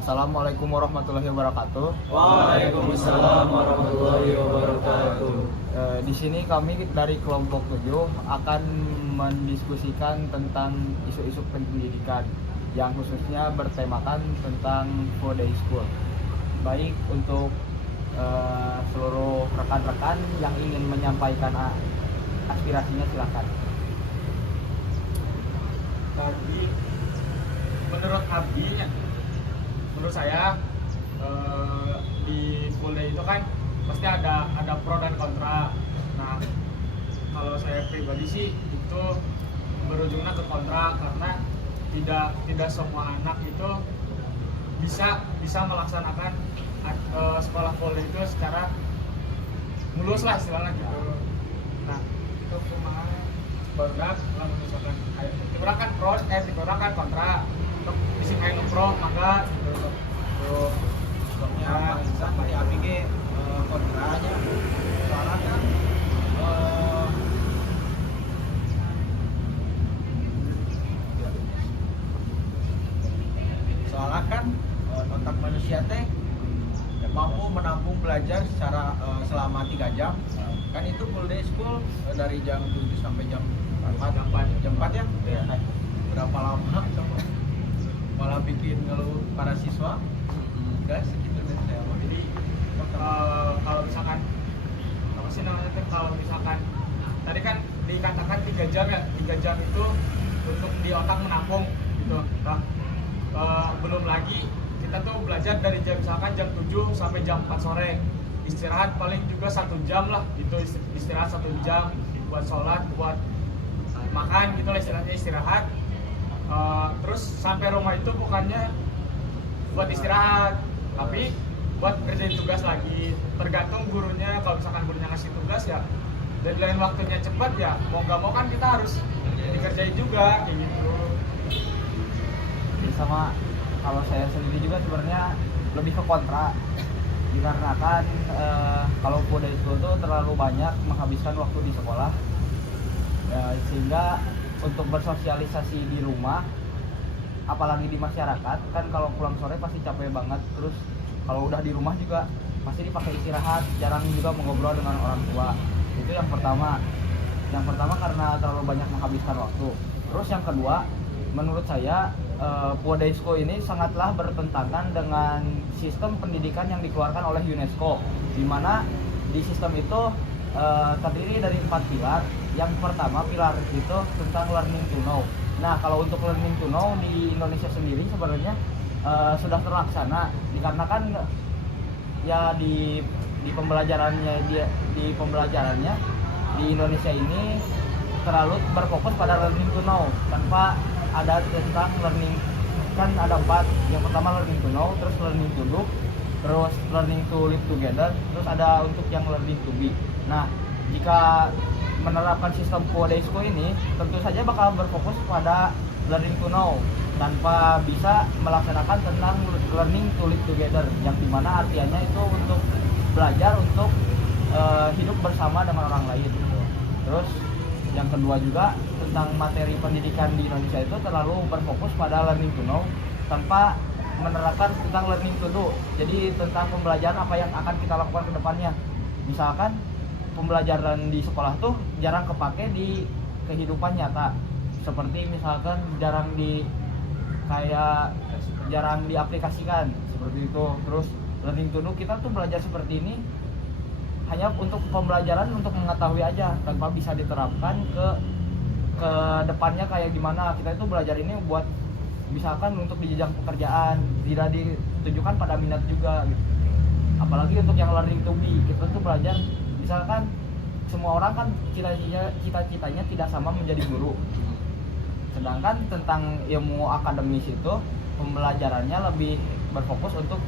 Assalamualaikum warahmatullahi wabarakatuh. Waalaikumsalam warahmatullahi wabarakatuh. Di sini kami dari kelompok 7 akan mendiskusikan tentang isu-isu pendidikan yang khususnya bertemakan tentang full day school. Baik untuk seluruh rekan-rekan yang ingin menyampaikan aspirasinya, silakan. Tadi menurut menurut saya di full day itu kan pasti ada pro dan kontra. Nah, kalau saya pribadi sih itu berujungnya ke kontra, karena tidak semua anak itu bisa melaksanakan sekolah full day itu secara mulus lah istilahnya gitu. Nah, itu cuma produk kalau misalkan digunakan pro digunakan kontra. Untuk isi kain pro maka untuk Ya, sampai APG kontranya soalnya kan otak manusia teh mampu menampung belajar secara selama 3 jam. Kan itu full day school dari jam 7 sampai jam 4 ya? Ya. Berapa lama coba? Malah bikin ngeluh para siswa. Guys, segitu deh saya. jadi kalau misalkan apa sih namanya tuh, kalau misalkan tadi kan dikatakan 3 jam ya, 3 jam itu untuk di otak menampung gitu. Nah, belum lagi kita tuh belajar dari misalkan jam 7 sampai jam 4 sore, istirahat paling juga 1 jam lah, itu istirahat 1 jam buat sholat, buat makan gitu lah istilahnya, istirahat. Terus sampai rumah itu bukannya buat istirahat, tapi buat kerjain tugas lagi. Tergantung gurunya, kalau misalkan gurunya ngasih tugas ya deadline waktunya cepat ya, mau gak mau kan kita harus dikerjain juga kayak gitu. Sama kalau saya sendiri juga sebenarnya lebih ke kontra, dikarenakan kalau full day school itu terlalu banyak menghabiskan waktu di sekolah, sehingga untuk bersosialisasi di rumah, apalagi di masyarakat kan kalau pulang sore pasti capek banget. Terus kalau udah di rumah juga pasti dipakai istirahat, jarang juga mengobrol dengan orang tua. Itu yang pertama karena terlalu banyak menghabiskan waktu. Terus yang kedua, menurut saya full day school ini sangatlah bertentangan dengan sistem pendidikan yang dikeluarkan oleh UNESCO, di mana di sistem itu terdiri dari 4 pilar. Yang pertama, pilar itu tentang learning to know. Nah, kalau untuk learning to know di Indonesia sendiri sebenarnya sudah terlaksana, dikarenakan ya di pembelajarannya di Indonesia ini terlalu berfokus pada learning to know tanpa ada tentang learning. Kan ada 4. Yang pertama learning to know, terus learning to do, terus learning to live together, terus ada untuk yang learning to be. Nah, jika menerapkan sistem full day school ini tentu saja bakal berfokus pada learning to know tanpa bisa melaksanakan tentang learning to live together, yang dimana artinya itu untuk belajar untuk hidup bersama dengan orang lain gitu. Terus yang kedua juga tentang materi pendidikan di Indonesia itu terlalu berfokus pada learning to know tanpa menerapkan tentang learning to do. Jadi tentang pembelajaran apa yang akan kita lakukan ke depannya. Misalkan pembelajaran di sekolah tuh jarang kepake di kehidupan nyata, seperti misalkan jarang diaplikasikan seperti itu. Terus learning to do, kita tuh belajar seperti ini hanya untuk pembelajaran, untuk mengetahui aja tanpa bisa diterapkan ke depannya kayak gimana. Kita itu belajar ini buat misalkan untuk di jenjang pekerjaan, tidak ditujukan pada minat juga gitu. Apalagi untuk yang learning to be, kita tuh belajar misalkan semua orang kan cita-citanya tidak sama menjadi guru. Sedangkan tentang ilmu akademis itu pembelajarannya lebih berfokus untuk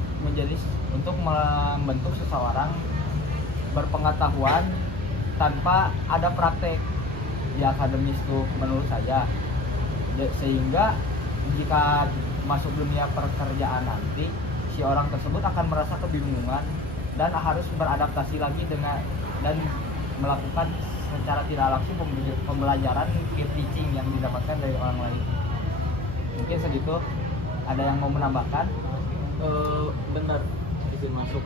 membentuk seseorang berpengetahuan tanpa ada praktek di akademis tuh menurut saya. Sehingga jika masuk dunia pekerjaan nanti, si orang tersebut akan merasa kebingungan dan harus beradaptasi lagi dan melakukan secara tidak langsung pembelajaran peer teaching yang didapatkan dari orang lain. Mungkin segitu. Ada yang mau menambahkan? Benar, izin masuk.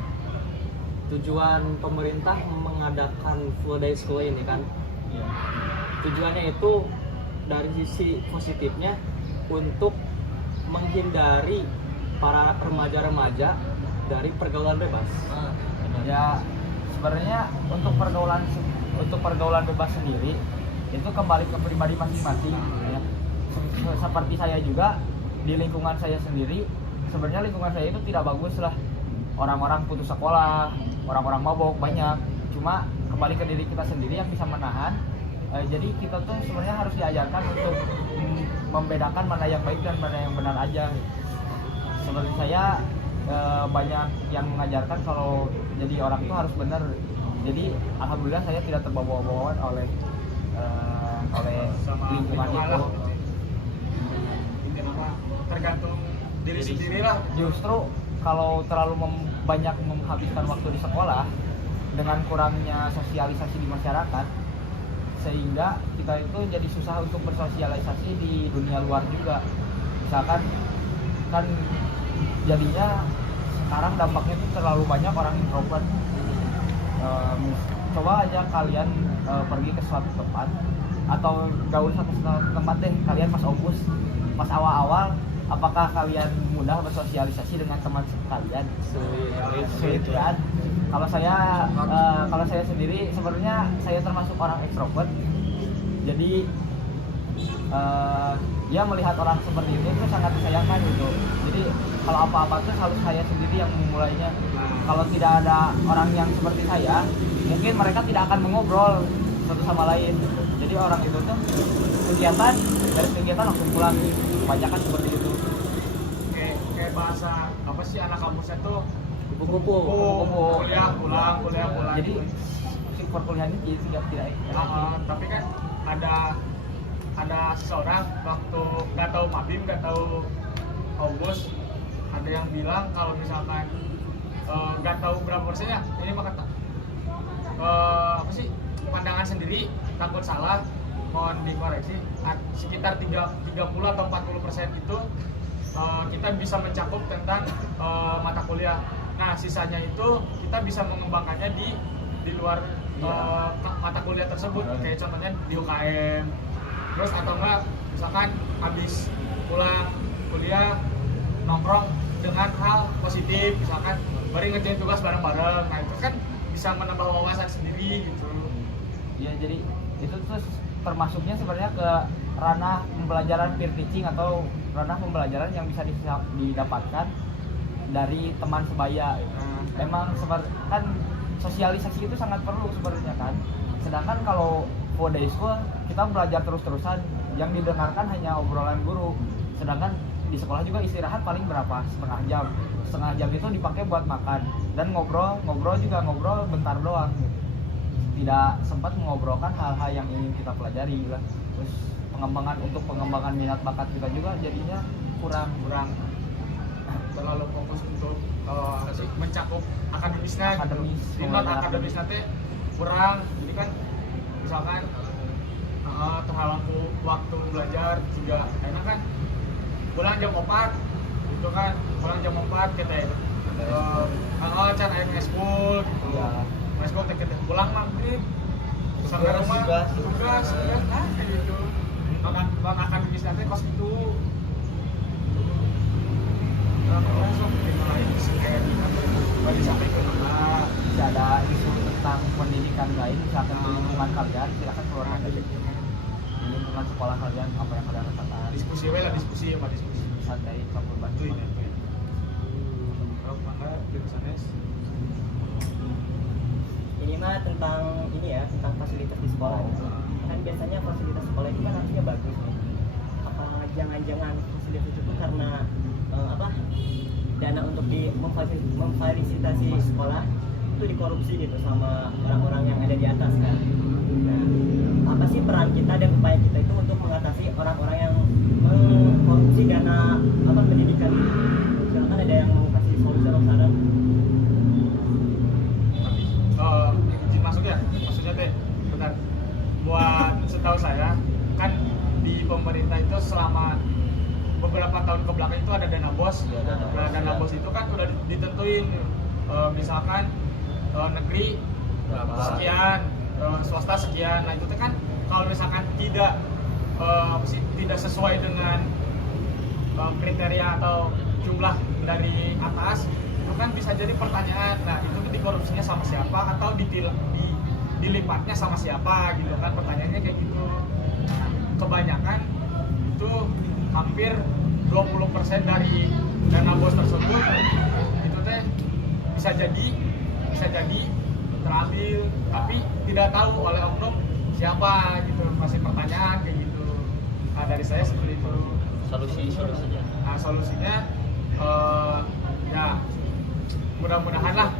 Tujuan pemerintah mengadakan full day school ini kan, tujuannya itu dari sisi positifnya untuk menghindari para remaja-remaja dari pergaulan bebas. Ya sebenarnya untuk pergaulan bebas sendiri itu kembali ke pribadi masing-masing ya. Seperti saya juga di lingkungan saya sendiri, sebenarnya lingkungan saya itu tidak bagus lah, orang-orang putus sekolah, orang-orang mabok banyak, cuma kembali ke diri kita sendiri yang bisa menahan. Jadi kita tuh sebenarnya harus diajarkan untuk membedakan mana yang baik dan mana yang benar aja. Seperti saya banyak yang mengajarkan kalau jadi orang itu harus benar. Jadi alhamdulillah saya tidak terbawa-bawa oleh lingkungan itu. Tergantung diri sendiri lah. Justru kalau terlalu banyak menghabiskan waktu di sekolah dengan kurangnya sosialisasi di masyarakat, sehingga kita itu jadi susah untuk bersosialisasi di dunia luar juga. Misalkan kan jadinya sekarang dampaknya itu terlalu banyak orang introvert. Coba aja kalian pergi ke suatu tempat atau gaul satu tempat deh kalian pas August, pas awal-awal, apakah kalian mudah bersosialisasi dengan teman kalian? Sulit kan? Kalau saya sendiri sebenarnya saya termasuk orang ekstrovert. Jadi ya melihat orang seperti itu sangat disayangkan gitu. Jadi kalau apa-apa tuh harus saya sendiri yang memulainya. Kalau tidak ada orang yang seperti saya, mungkin mereka tidak akan mengobrol satu sama lain. Jadi orang itu tuh dari kegiatan langsung pulang. Kebanyakan seperti itu. Kayak bahasa apa sih anak kampusnya tuh Kupu-kupu. kuliah pulang. Jadi si perkuliahan ini tidak tapi kan ada seseorang waktu nggak tahu Mabim, nggak tahu August, ada yang bilang kalau misalkan nggak tahu berapa persennya, ini maka apa sih pandangan sendiri, takut salah, mohon dikoreksi, sekitar 30 atau 40% itu kita bisa mencakup tentang mata kuliah. Nah sisanya itu kita bisa mengembangkannya di luar mata kuliah tersebut, kayak contohnya di UKM, terus atau enggak misalkan habis pulang kuliah nongkrong dengan hal positif, misalkan bari ngerjain tugas bareng-bareng. Nah itu kan bisa menambah wawasan sendiri gitu. Ya jadi itu terus termasuknya sebenarnya ke ranah pembelajaran peer teaching atau ranah pembelajaran yang bisa didapatkan dari teman sebaya. Memang kan sosialisasi itu sangat perlu sebenarnya kan. Sedangkan kalau full day school kita belajar terus-terusan, yang didengarkan hanya obrolan guru. Sedangkan di sekolah juga istirahat paling berapa? Setengah jam. Setengah jam itu dipakai buat makan dan ngobrol bentar doang. Tidak sempat mengobrolkan hal-hal yang ingin kita pelajari lah. Terus pengembangan minat bakat kita juga jadinya kurang terlalu fokus untuk mencakup akademisnya akademis gitu. Minat akademisnya teh kurang. Jadi kan misalkan terhalang waktu belajar juga enak kan, pulang jam 4 gitu kan, pulang jam 4 kita can air ngeskul gitu ya. Ngeskul kita pulang maghrib sampai rumah tugas ya kan kayak gitu. Makan akademis nanti kos itu langsung kayak bagi sampai ke mana. Jika ada isu tentang pendidikan lain misalkan di lingkungan kalian, silakan keluarkan dari lingkungan sekolah kalian apa yang kalian rasakan. Diskusi sama diskusi Santai, campur bantu. Ini mah tentang fasilitas di sekolah. Kan biasanya fasilitas sekolah itu kan harusnya bagus nih. Apa jangan-jangan fasilitas itu karena dana untuk memfasilitasi sekolah itu dikorupsi gitu sama orang-orang yang ada di atas kan. Nah, apa sih peran kita dan upaya kita itu untuk mengatasi orang-orang yang mengkorupsi dana pendidikan itu? Silakan ada yang mau kasih solusi atau saran? Izin masuk ya, maksudnya teh benar. Buat setahu saya kan di pemerintah itu selama beberapa tahun ke belakang itu ada dana bos. Iya, dana bos, Nah, dana iya. bos itu kan udah ditentuin misalkan negeri Berapa? sekian, swasta sekian. Nah, itu tuh kan kalau misalkan tidak sesuai dengan kriteria atau jumlah dari atas, itu kan bisa jadi pertanyaan. Nah, itu dikorupsinya sama siapa atau dilipatnya sama siapa gitu kan, pertanyaannya kayak gitu. Nah, kebanyakan itu hampir 20% dari dana bos tersebut itu teh bisa jadi terambil, tapi tidak tahu oleh oknum siapa gitu, masih pertanyaan kayak gitu. Nah, dari saya seperti itu. Solusinya. Nah, solusinya ya mudah-mudahan lah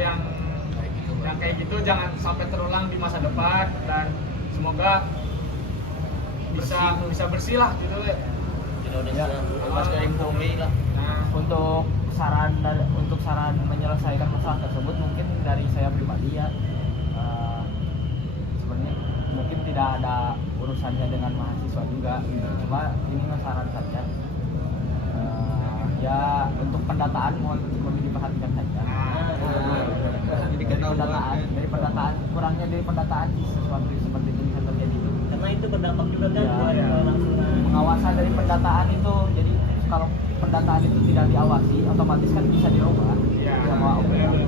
yang kayak gitu jangan sampai terulang di masa depan, dan semoga bisa bersih lah gitu ya. Indonesia bebas dari pungli lah. Nah, Untuk saran menyelesaikan masalah tersebut mungkin dari saya pribadi ya, sebenarnya mungkin tidak ada urusannya dengan mahasiswa juga, cuma ini saran saja. Ya untuk pendataan mohon lebih diperhatikan saja. Jadi Dari pendataan kurangnya dari pendataan sesuatu seperti itu bisa terjadi itu. Karena itu berdampak juga kan Ya, buat ya. kelangsungan. Pengawasan dari pendataan itu, jadi kalau pendataan itu tidak diawasi otomatis kan bisa dirubah iya. sama oknum. Benar.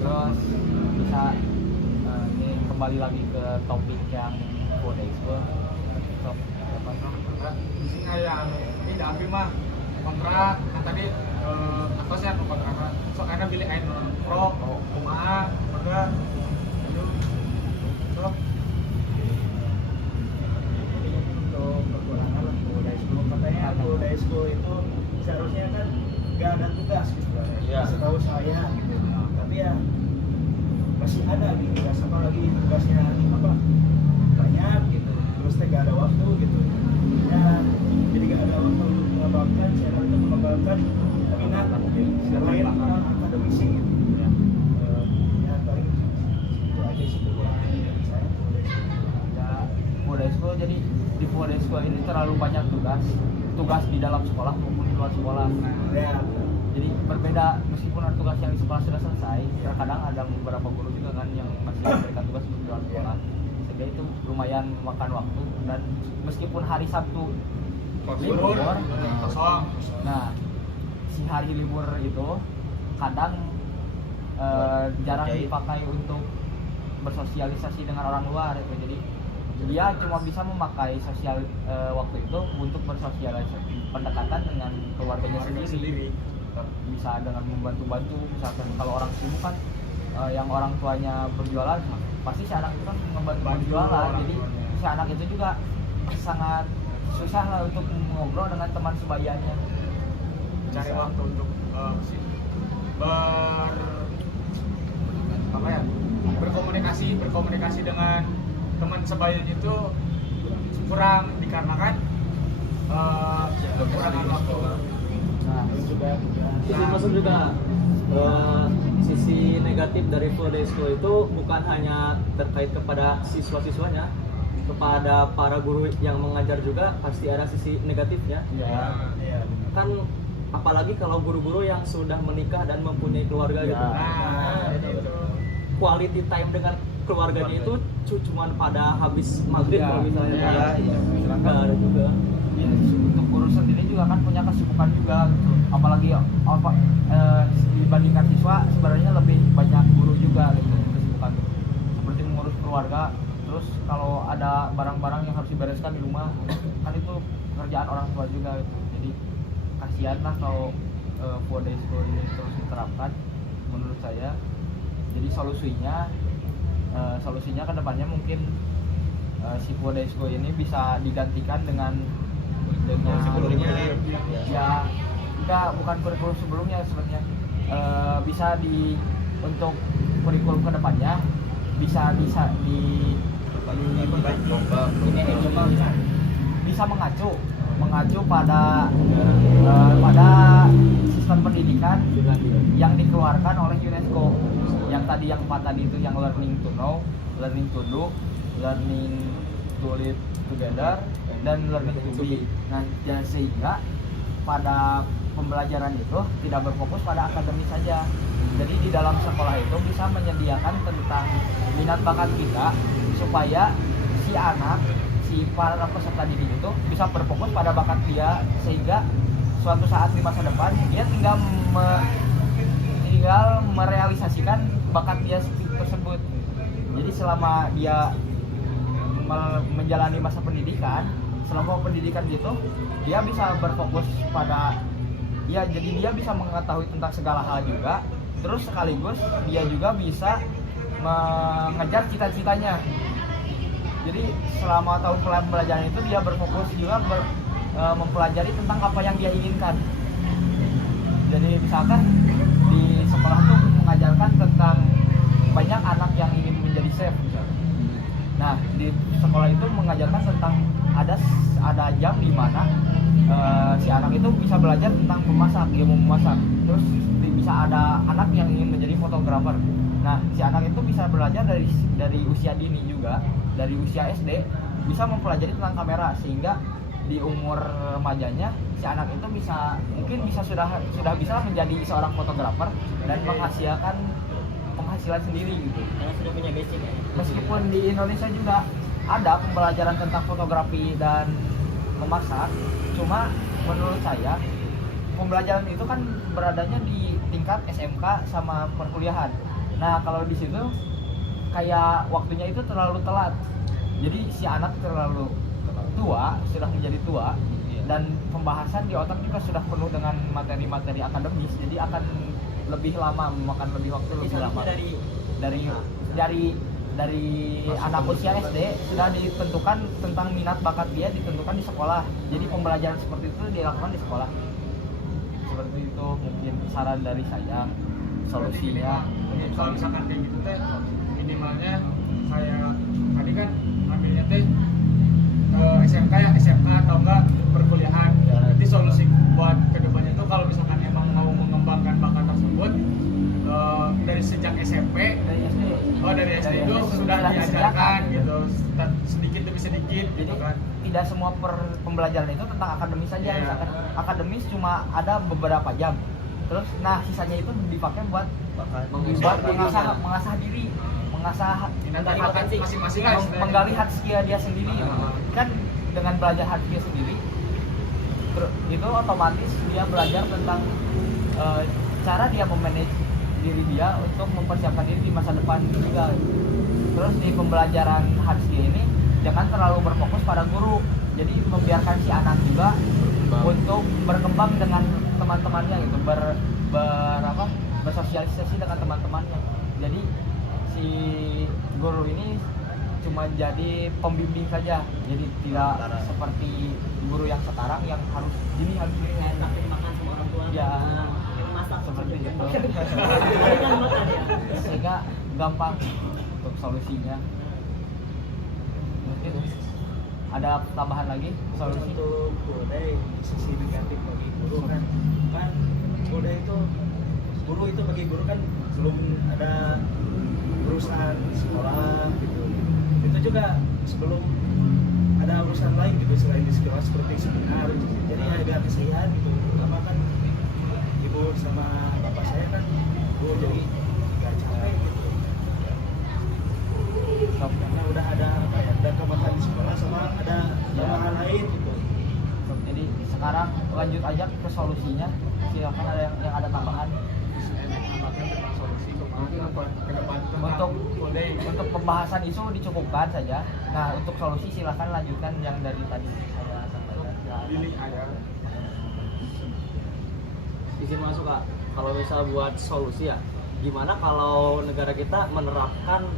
Terus bisa ini kembali lagi ke topik yang Food Expo. Di sini yang ini tapi mah kontrak. Nah, tadi atasnya apa kontrak? So karena pilih air pro, kumaha, mangga. So Untuk kekurangan Bodaisko, katanya Bodaisko itu seharusnya kan nggak ada tugas gitu Iya. setahu saya gitu. Tapi ya masih ada gitu, tugas apalagi tugasnya apa banyak gitu, terus nggak ada waktu gitu ya, jadi nggak ada waktu untuk mengembangkan channel itu, mengembangkan minat selain akademisi gitu. Ya paling itu aja sih kekurangan dari saya Bodaisko. Ya, Bodaisko, jadi di Bodaisko ini terlalu banyak tugas di dalam sekolah maupun di luar sekolah. Ya, Jadi berbeda, meskipun ada tugas yang di sekolah sudah selesai, terkadang ada beberapa guru juga kan yang masih memberikan tugas di luar sekolah, sehingga itu lumayan memakan waktu. Dan meskipun hari Sabtu libur, kosong. nah si hari libur itu kadang jarang dipakai untuk bersosialisasi dengan orang luar gitu. Jadi dia cuma bisa memakai waktu itu untuk bersosialisasi pendekatan dengan keluarganya sendiri. Bisa dengan membantu-bantu, misalkan kalau orang sibuk kan yang orang tuanya berjualan, pasti si anak itu kan membantu berjualan. Jadi si anak itu juga sangat susah lah untuk ngobrol dengan teman sebayanya. Cari Bisa. waktu untuk berkomunikasi dengan teman sebayanya itu kurang dikarenakan kekurangan waktu. Nah, Sisi masuk juga sisi negatif dari Bodaisko itu bukan hanya terkait kepada siswa-siswanya, kepada para guru yang mengajar juga pasti ada sisi negatifnya. ya, Kan apalagi kalau guru-guru yang sudah menikah dan mempunyai keluarga gitu. Nah, itu. Quality time dengan keluarganya itu cuman pada habis maghrib Ya, kalau misalnya ya, kan. iya. Nggak ada juga. ya, untuk guru sendiri juga kan punya kesibukan juga gitu. Apalagi dibandingkan siswa sebenarnya lebih banyak guru juga gitu kesibukan, seperti mengurus keluarga. Terus kalau ada barang-barang yang harus dibereskan di rumah kan itu kerjaan orang tua juga gitu. Jadi kasihan lah kalau Bodaisko ini terus diterapkan menurut saya. Jadi solusinya ke depannya mungkin si Bodaisko ini bisa digantikan dengan ya enggak, bukan kurikulum sebelumnya sebenarnya. Bisa untuk kurikulum kedepannya bisa mengacu pada sistem pendidikan yang dikeluarkan oleh UNESCO. Yang tadi yang 4 tadi itu, yang learning to know, learning to do, learning to live together dan learning to be. Nah, sehingga pada pembelajaran itu tidak berfokus pada akademis saja. Jadi di dalam sekolah itu bisa menyediakan tentang minat bakat kita supaya si para peserta didik itu bisa berfokus pada bakat dia, sehingga suatu saat di masa depan dia tinggal merealisasikan bakat dia tersebut. Jadi selama dia menjalani masa pendidikan, selama pendidikan itu dia bisa berfokus pada jadi dia bisa mengetahui tentang segala hal juga, terus sekaligus dia juga bisa mengejar cita-citanya. Jadi selama tahun pembelajaran itu dia berfokus juga mempelajari tentang apa yang dia inginkan. Jadi misalkan di sekolah tuh mengajarkan tentang banyak anak yang ingin menjadi chef misalnya. Nah, di sekolah itu mengajarkan tentang ada jam di mana si anak itu bisa belajar tentang ilmu memasak. Terus bisa ada anak yang ingin menjadi fotografer. Nah, si anak itu bisa belajar dari usia dini juga, dari usia SD bisa mempelajari tentang kamera, sehingga di umur remajanya si anak itu mungkin sudah bisa menjadi seorang fotografer dan menghasilkan penghasilan sendiri gitu. Karena sudah punya basic ya. Meskipun di Indonesia juga ada pembelajaran tentang fotografi dan memasak, cuma menurut saya pembelajaran itu kan beradanya di tingkat SMK sama perkuliahan. Nah, kalau di situ kayak waktunya itu terlalu telat. Jadi si anak terlalu tua, sudah menjadi tua, dan pembahasan di otak juga sudah penuh dengan materi-materi akademis. Jadi akan lebih lama, memakan lebih waktu lebih lama. Dari anak usia SD sudah ditentukan tentang minat bakat dia, ditentukan di sekolah. Jadi pembelajaran seperti itu dilakukan di sekolah. Seperti itu mungkin saran dari saya, solusinya. Kalau misalkan kayak gitu teh minimalnya saya tadi kan ambilnya teh SMK atau enggak perkuliahan. Jadi solusi buat kedepannya itu kalau misalkan emang mau mengembangkan bakat tersebut dari sejak SMP, dari SD itu sudah diajarkan gitu, sedikit demi sedikit gitu kan. Tidak semua pembelajaran itu tentang akademis saja. Misalkan akademis cuma ada beberapa jam. Terus sisanya itu dipakai buat mengasah diri, masing-masing menggali hard skill dia sendiri. Kan dengan belajar hard skill sendiri, itu otomatis dia belajar tentang cara dia memanage diri dia untuk mempersiapkan diri di masa depan juga. Terus di pembelajaran hard skill ini jangan terlalu berfokus pada guru, jadi membiarkan si anak juga untuk berkembang dengan teman-temannya gitu, bersosialisasi dengan teman-temannya. Jadi si guru ini cuma jadi pembimbing saja, jadi tidak seperti guru yang sekarang yang harus gini Enak dimakan sama orang tua. Ya, masak seperti itu. Sehingga gampang untuk solusinya. Mungkin ada tambahan lagi solusi. Untuk Budaya, sisi negatif bagi guru kan guru itu bagi guru kan belum ada urusan sekolah gitu. Itu juga sebelum ada urusan lain gitu selain di sekolah seperti seminar. Jadi agak kesian gitu. Pertama kan ibu sama bapak saya kan guru, jadi agak capek gitu. Karena udah ada kebutuhan di sekolah sama ada tambahan lain gitu. Jadi sekarang lanjut aja ke solusinya. Silakan ada yang ada tambahan. Untuk pembahasan isu dicukupkan saja. Nah, untuk solusi silakan lanjutkan yang dari tadi saya sampaikan. Izin masuk Kak, kalau misal buat solusi ya, gimana kalau negara kita menerapkan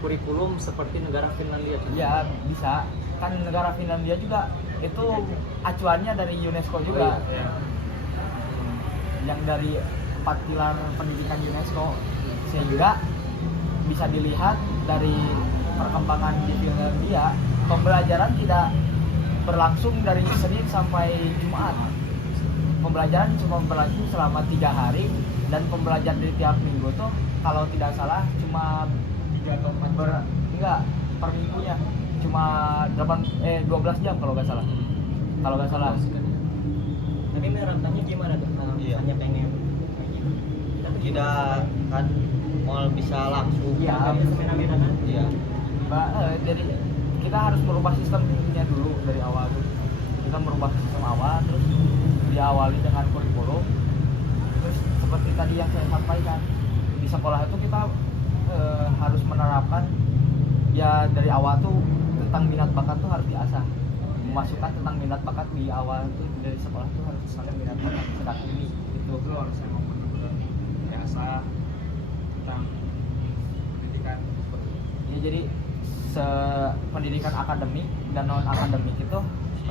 kurikulum seperti negara Finlandia? Ya bisa, kan negara Finlandia juga itu acuannya dari UNESCO juga. Yang dari 4 pilar pendidikan UNESCO, sehingga bisa dilihat dari perkembangan di Finlandia, pembelajaran tidak berlangsung dari Senin sampai Jumat. Pembelajaran cuma berlangsung selama 3 hari, dan pembelajaran di tiap minggu tuh kalau tidak salah cuma 3 atau 4 per minggunya. cuma 12 jam kalau nggak salah. Kalau nggak salah. Tapi menerapkannya gimana tuh? Kalau Iya. misalnya pengen kayak gitu. Kita tuh Tidak kan mau bisa langsung. Iya. semena-mena kan? Iya. Jadi kita harus merubah sistemnya dulu dari awal tuh. Kita merubah sistem awal, terus diawali dengan kurikulum. Terus seperti tadi yang saya sampaikan, di sekolah itu kita harus menerapkan ya dari awal tuh tentang minat bakat tuh harus diasah. Memasukkan tentang minat bakat di awal tuh dari sekolah tuh harus ada minat bakat sedang ini gitu. Itu harus emang benar-benar biasa tentang pendidikan. Ya, jadi pendidikan akademik dan non akademik itu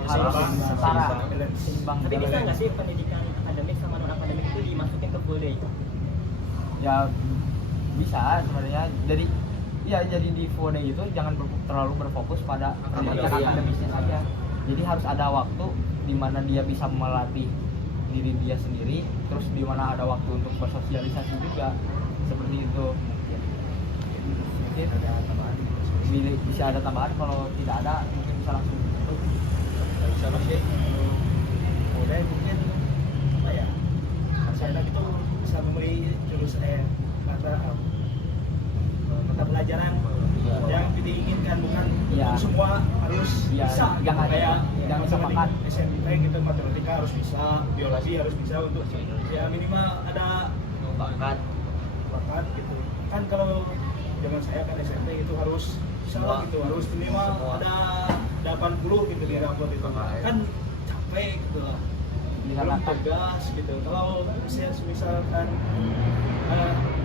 harus setara, seimbang. Tapi bisa nggak sih pendidikan akademik sama non akademik itu dimasukin ke full day? Ya bisa sebenarnya. Jadi di full day itu jangan terlalu berfokus pada pendidikan akademisnya saja. Jadi harus ada waktu di mana dia bisa melatih diri dia sendiri, terus di mana ada waktu untuk bersosialisasi juga, seperti itu. Mungkin bisa ada tambahan, kalau tidak ada mungkin bisa langsung ditutup. Bisa masih udah mungkin apa ya, saya itu bisa memberi jurusan mata pelajaran yang diinginkan, bukan Iya. semua harus Iya, bisa gitu. jangan Kayak samakan. SMP gitu, matematika harus bisa, biologi harus bisa, untuk ya minimal ada Bakat. bakat gitu kan. Kalau zaman saya kan SMP itu harus bisa lah gitu, harus minimal Semua. ada 80 gitu di rapor itu kan, capek gitu lah, belum Dikatakan tegas gitu. Kalau misalkan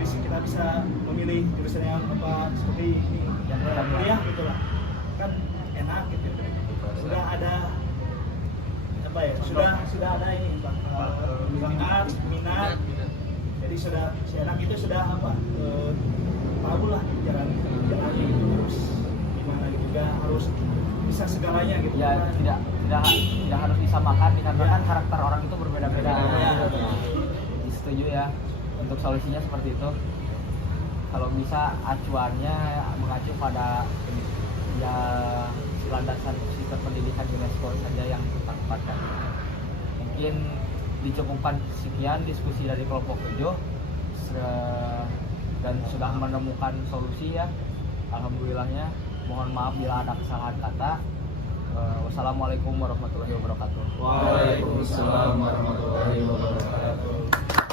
kita bisa memilih jurusan yang apa seperti ini, Yang kita kuliah gitu lah, kan enak gitu. Sudah ada apa ya, sudah ada ini minat. Jadi sudah enak itu, sudah apa tahu lah jalan terus gimana gitu, juga harus bisa segalanya gitu. ya tidak harus disamakan dikarenakan karakter orang itu berbeda-beda. Ya. Setuju ya. Untuk solusinya seperti itu. Kalau bisa acuannya mengacu pada ya landasan sistem pendidikan UNESCO saja yang kita tempatkan. Mungkin dicukupkan sekian diskusi dari kelompok 7 dan sudah menemukan solusi ya. Alhamdulillahnya. Mohon maaf bila ada kesalahan kata. Wassalamualaikum warahmatullahi wabarakatuh. Waalaikumsalam warahmatullahi wabarakatuh.